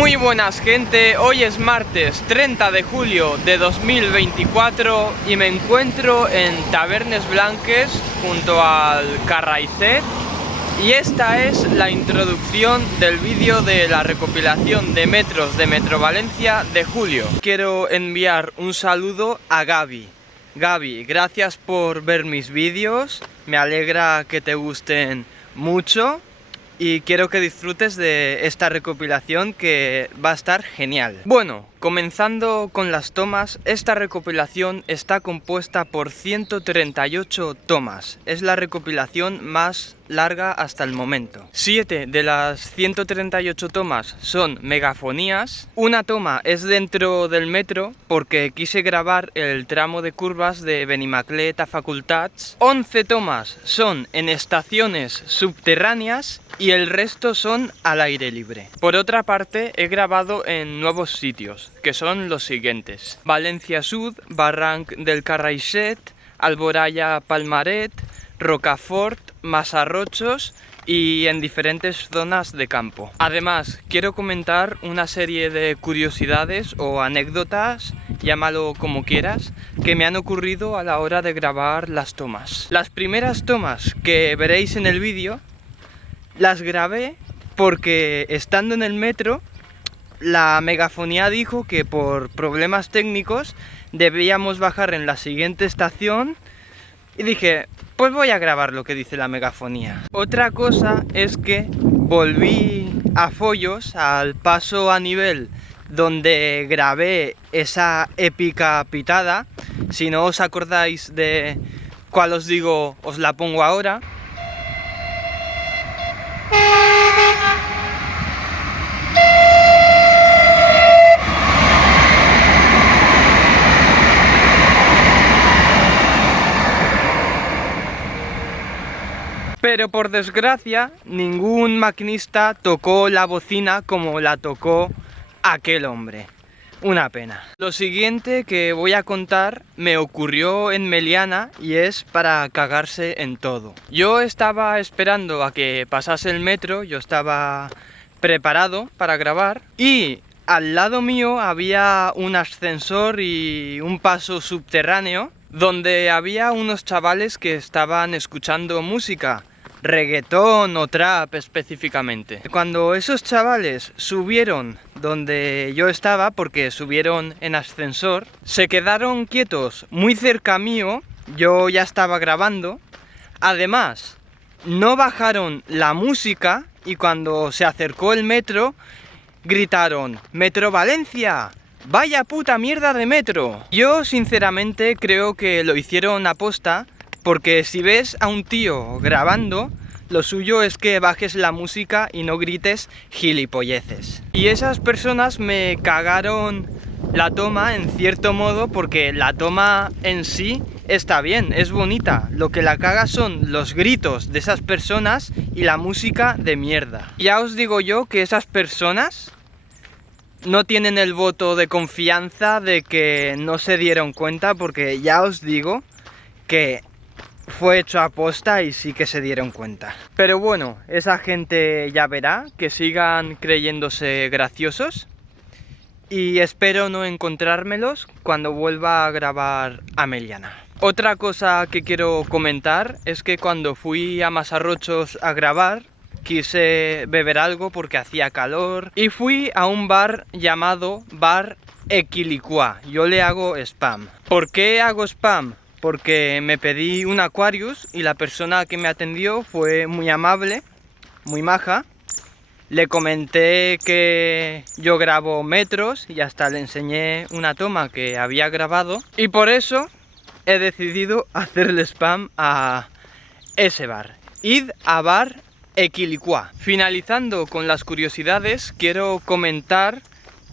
Muy buenas gente, hoy es martes 30 de julio de 2024 y me encuentro en Tavernes Blanques junto al Carraicet y esta es la introducción del vídeo de la recopilación de metros de Metro Valencia de julio. Quiero enviar un saludo a Gaby. Gaby, gracias por ver mis vídeos, me alegra que te gusten mucho. Y quiero que disfrutes de esta recopilación que va a estar genial. Bueno, comenzando con las tomas, esta recopilación está compuesta por 138 tomas. Es la recopilación más larga hasta el momento. 7 de las 138 tomas son megafonías. Una toma es dentro del metro porque quise grabar el tramo de curvas de Benimaclet a Facultats. 11 tomas son en estaciones subterráneas y el resto son al aire libre. Por otra parte, he grabado en nuevos sitios, que son los siguientes: Valencia Sud, Barranc del Carraicet, Alboraya Palmaret, Rocafort, Masarrochos y en diferentes zonas de campo. Además, quiero comentar una serie de curiosidades o anécdotas, llámalo como quieras, que me han ocurrido a la hora de grabar las tomas. Las primeras tomas que veréis en el vídeo las grabé porque estando en el metro la megafonía dijo que por problemas técnicos debíamos bajar en la siguiente estación y dije, pues voy a grabar lo que dice la megafonía. Otra cosa es que volví a Follos, al paso a nivel donde grabé esa épica pitada. Si no os acordáis de cuál os digo, os la pongo ahora. Pero por desgracia, ningún maquinista tocó la bocina como la tocó aquel hombre. Una pena. Lo siguiente que voy a contar me ocurrió en Meliana y es para cagarse en todo. Yo estaba esperando a que pasase el metro, yo estaba preparado para grabar y al lado mío había un ascensor y un paso subterráneo donde había unos chavales que estaban escuchando música. Reggaetón o trap específicamente. Cuando esos chavales subieron donde yo estaba, porque subieron en ascensor, se quedaron quietos muy cerca mío, yo ya estaba grabando. Además, no bajaron la música y cuando se acercó el metro, gritaron: ¡Metro Valencia! ¡Vaya puta mierda de metro! Yo sinceramente creo que lo hicieron aposta, porque si ves a un tío grabando, lo suyo es que bajes la música y no grites gilipolleces. Y esas personas me cagaron la toma en cierto modo, porque la toma en sí está bien, es bonita. Lo que la caga son los gritos de esas personas y la música de mierda. Ya os digo yo que esas personas no tienen el voto de confianza de que no se dieron cuenta, porque ya os digo que fue hecho a posta y sí que se dieron cuenta. Pero bueno, esa gente ya verá, que sigan creyéndose graciosos y espero no encontrármelos cuando vuelva a grabar a Meliana. Otra cosa que quiero comentar es que cuando fui a Masarrochos a grabar quise beber algo porque hacía calor y fui a un bar llamado Bar Equilicua. Yo le hago spam. ¿Por qué hago spam? Porque me pedí un Aquarius y la persona que me atendió fue muy amable, muy maja. Le comenté que yo grabo metros y hasta le enseñé una toma que había grabado. Y por eso he decidido hacerle spam a ese bar. Id a Bar Equilicua. Finalizando con las curiosidades, quiero comentar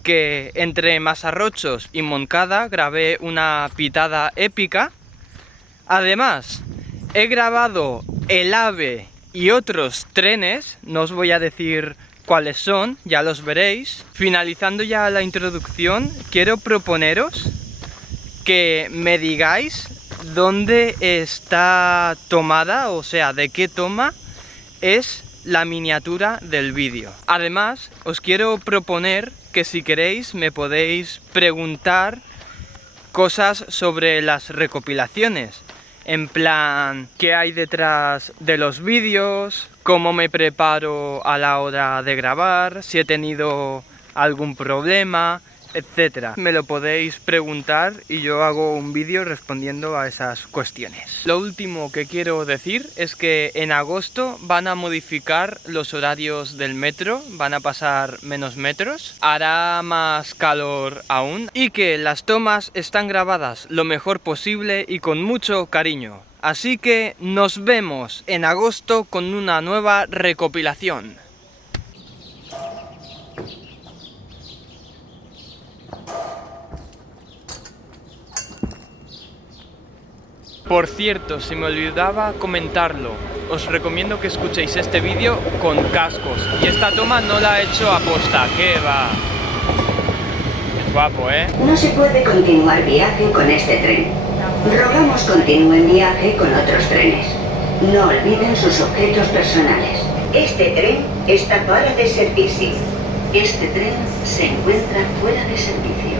que entre Masarrochos y Moncada grabé una pitada épica. Además, he grabado el AVE y otros trenes, no os voy a decir cuáles son, ya los veréis. Finalizando ya la introducción, quiero proponeros que me digáis dónde está tomada, o sea, de qué toma es la miniatura del vídeo. Además, os quiero proponer que si queréis me podéis preguntar cosas sobre las recopilaciones. En plan, ¿qué hay detrás de los vídeos? ¿Cómo me preparo a la hora de grabar? Si he tenido algún problema, etcétera. Me lo podéis preguntar y yo hago un vídeo respondiendo a esas cuestiones. Lo último que quiero decir es que en agosto van a modificar los horarios del metro, van a pasar menos metros, hará más calor aún y que las tomas están grabadas lo mejor posible y con mucho cariño. Así que nos vemos en agosto con una nueva recopilación. Por cierto, se me olvidaba comentarlo, os recomiendo que escuchéis este vídeo con cascos. Y esta toma no la he hecho a posta, ¿qué va? Es guapo, ¿eh? No se puede continuar viaje con este tren. Rogamos continúen viaje con otros trenes. No olviden sus objetos personales. Este tren está fuera de servicio. Este tren se encuentra fuera de servicio.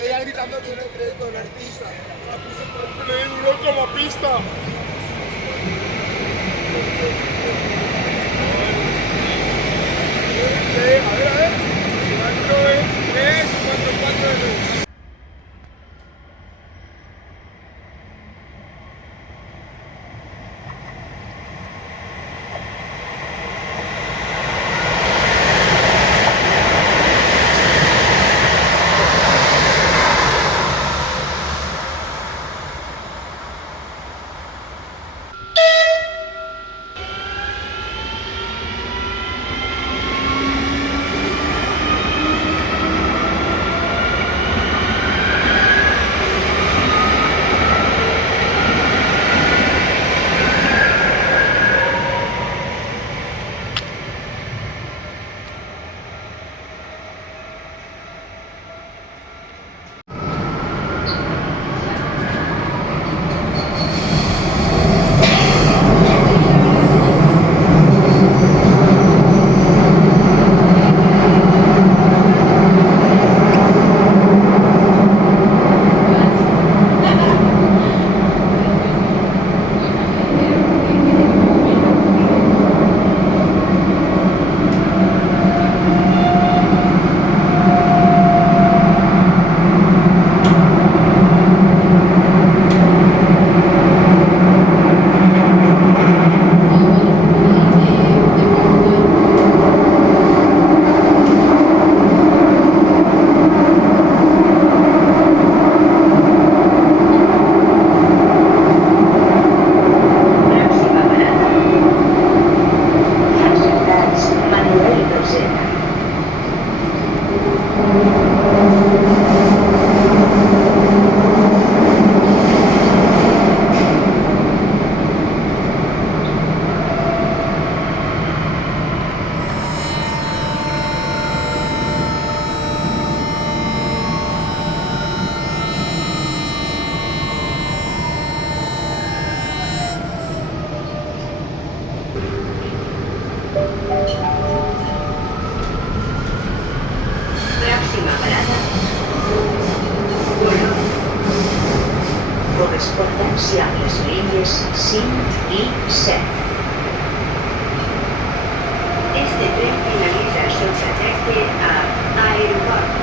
Ella gritando que no cree con la artista. Le duró como pista. A ver. 3, 4, 4, Próxima parada. Colón. Correspondència amb les línies 5 i 7. Este tren finaliza su trajecte a Aeroport.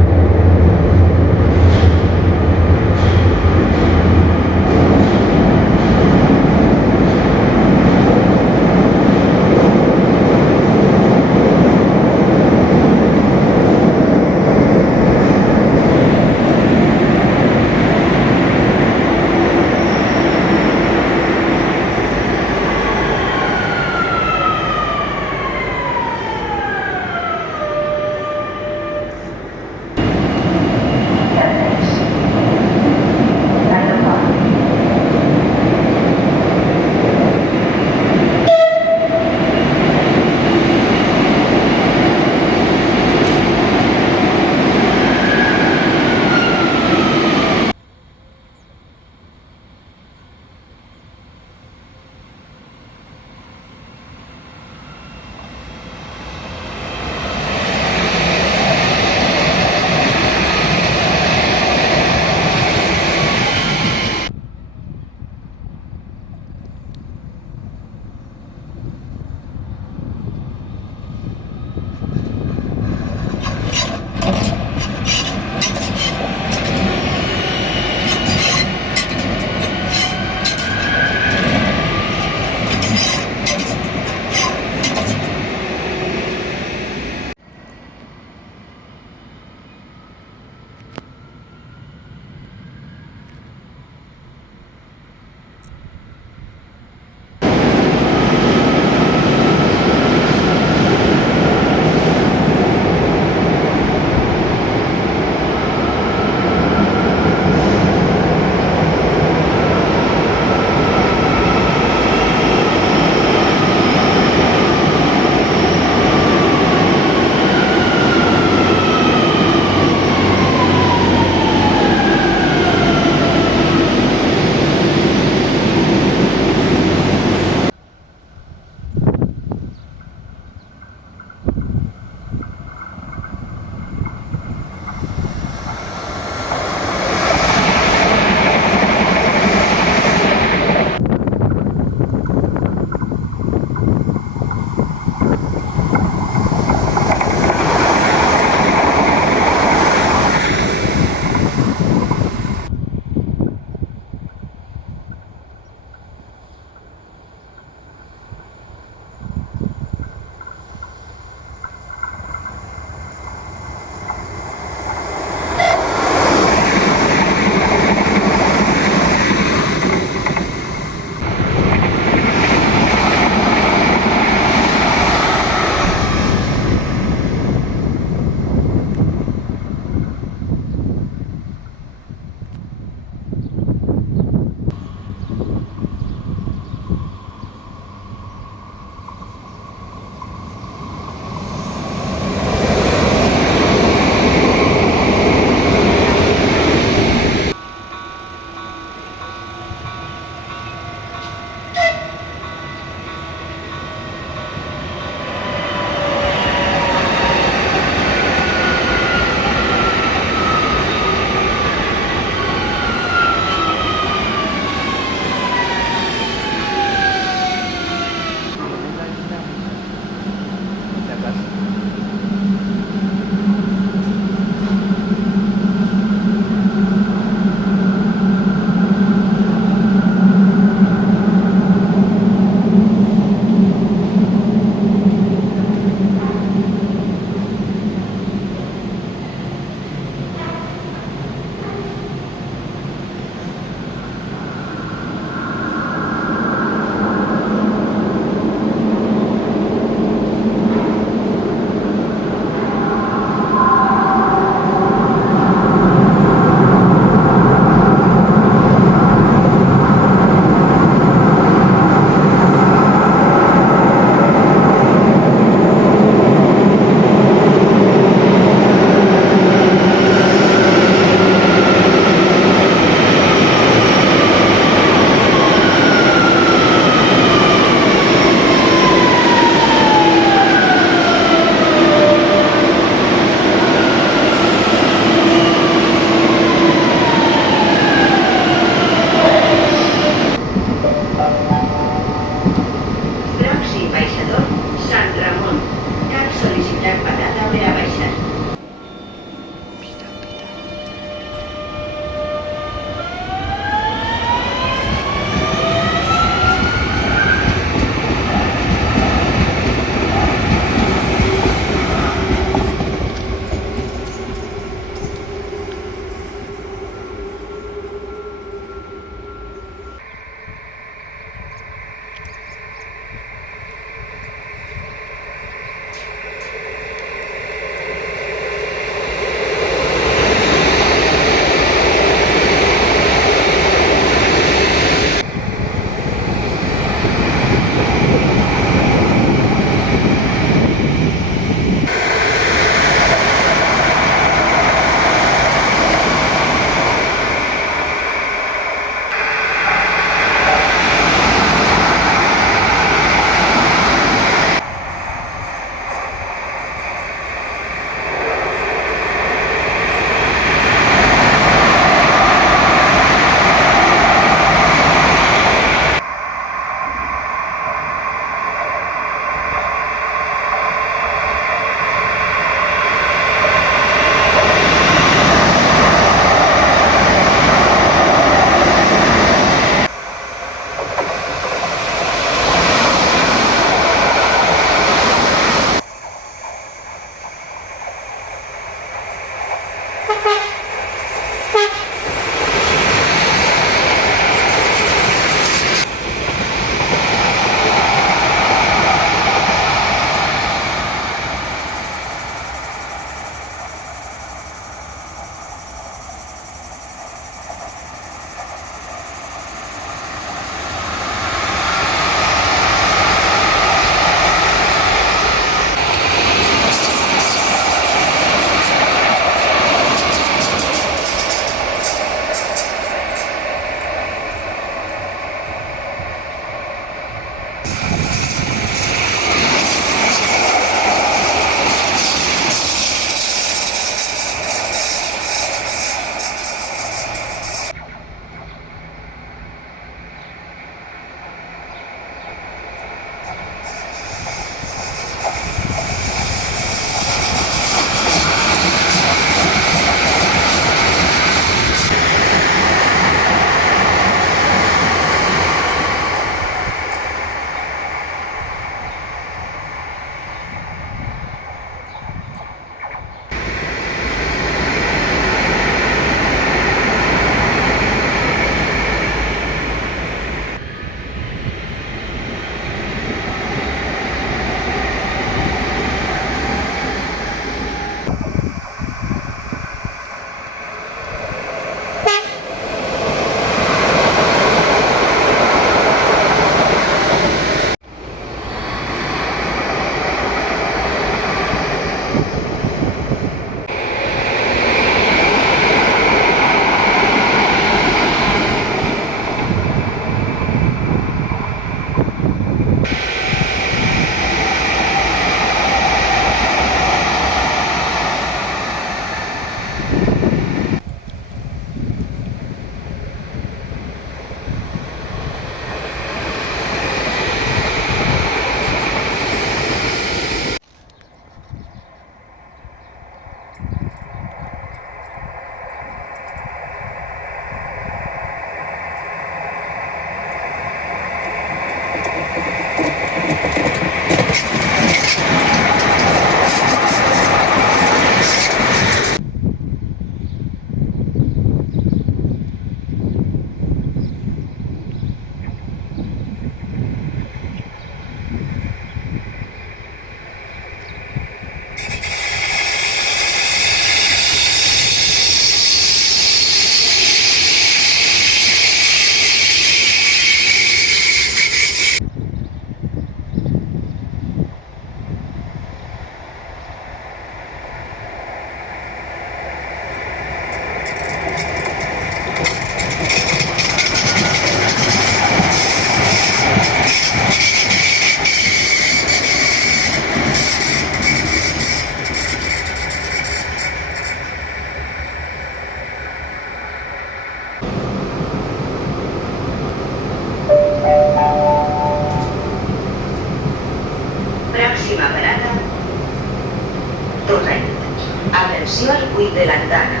Atenció al buit de l'andana.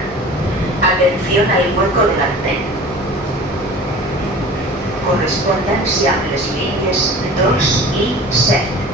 Atención al hueco del andén. Correspondència amb les línies 2 i 7.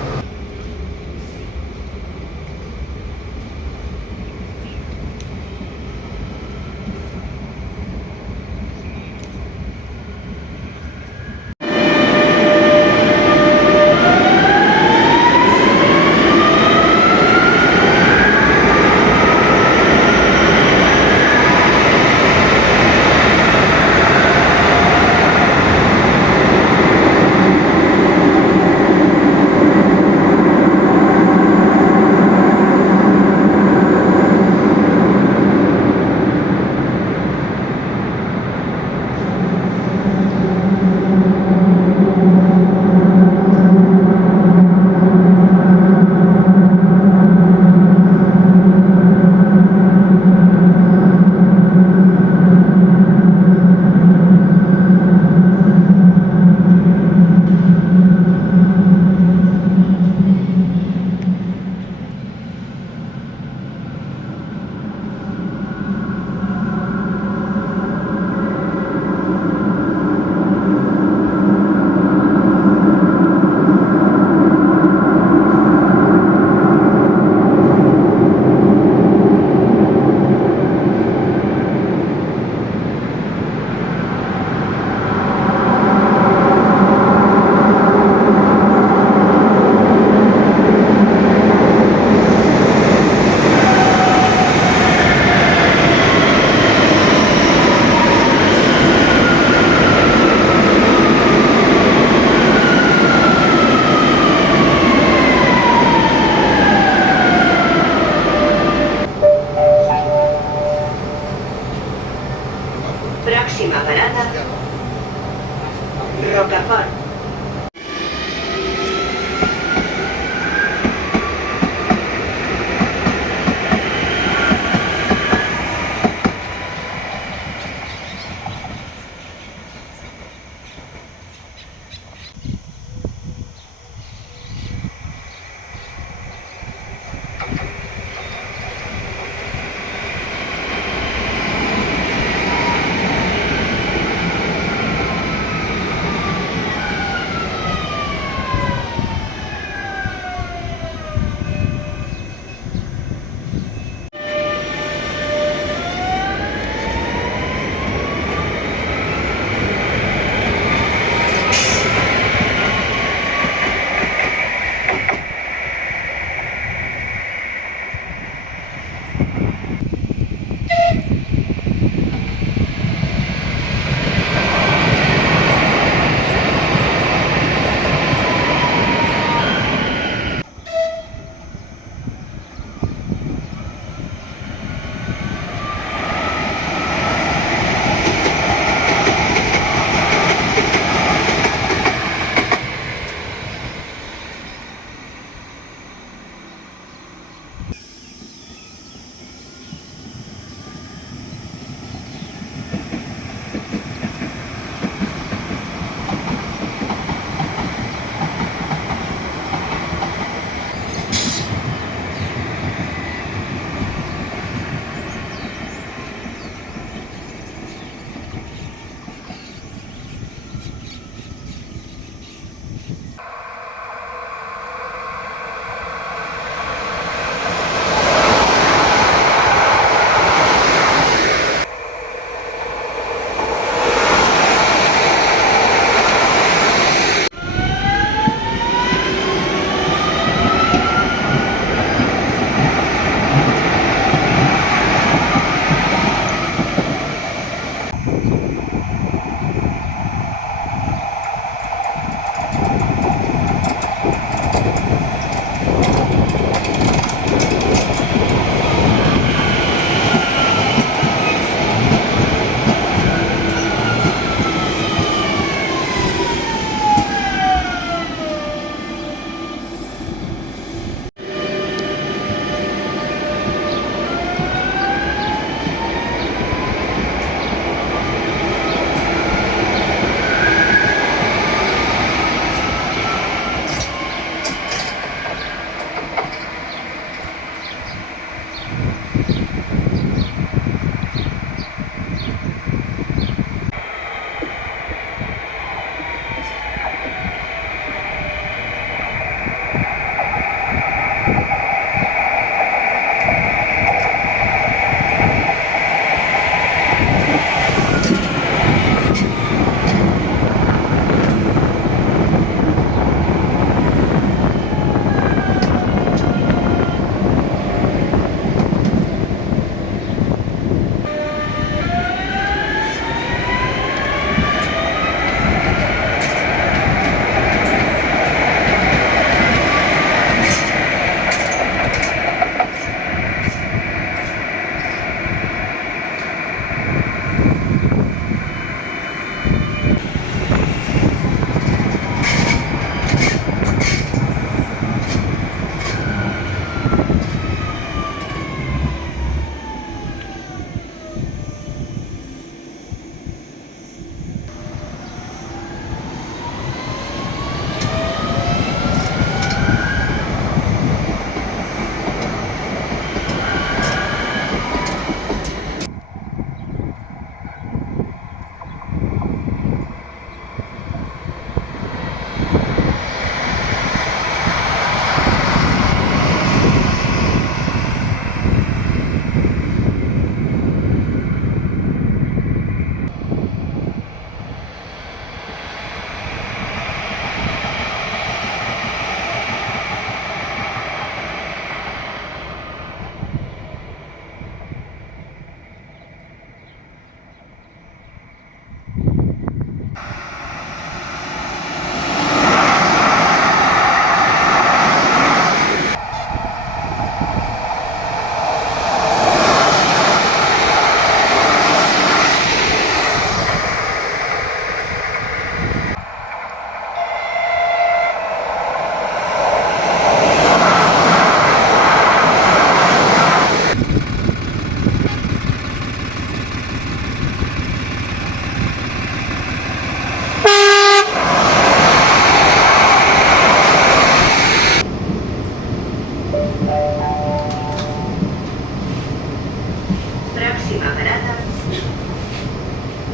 Próxima parada.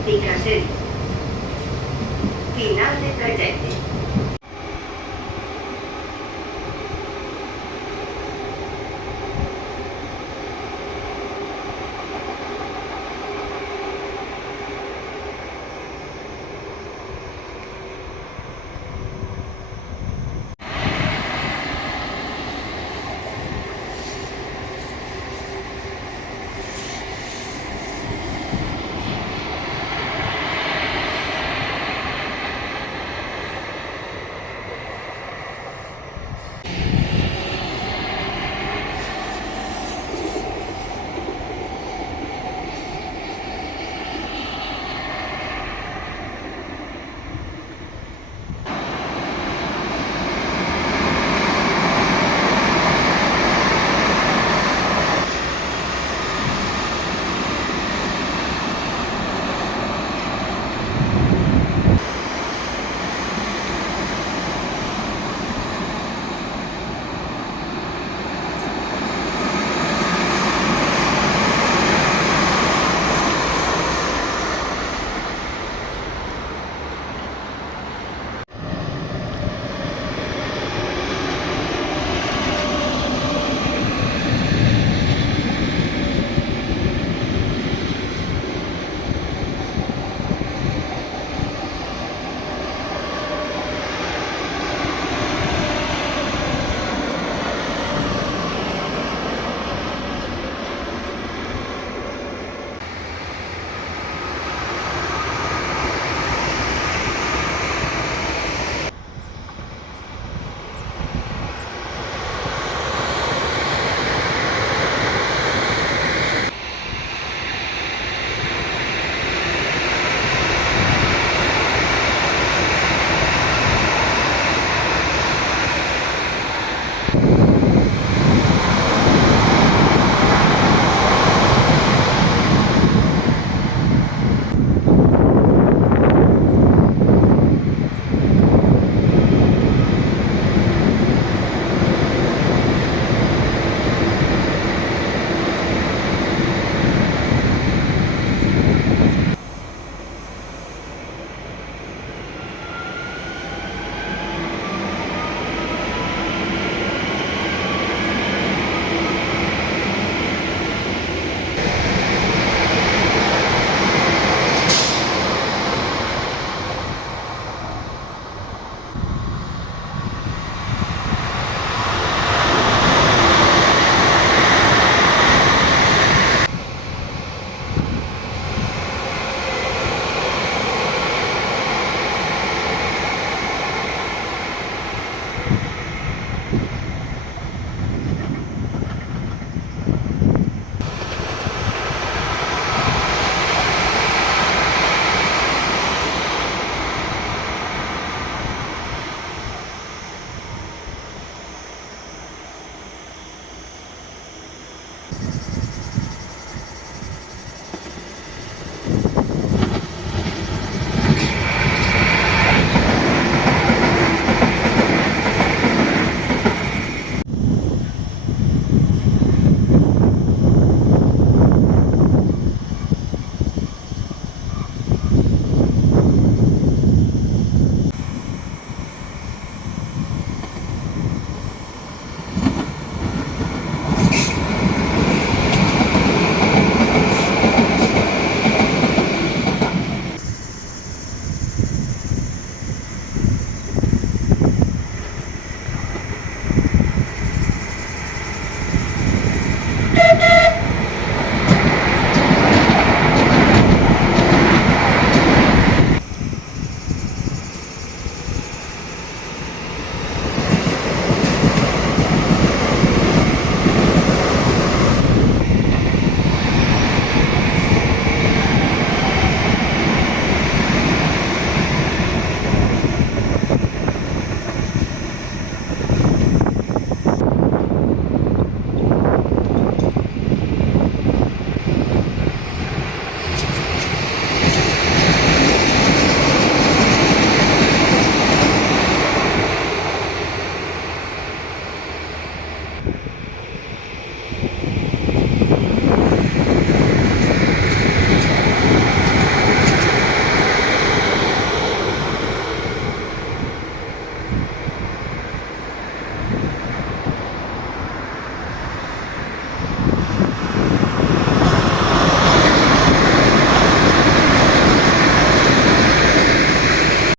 Picassent. Final de trayecto.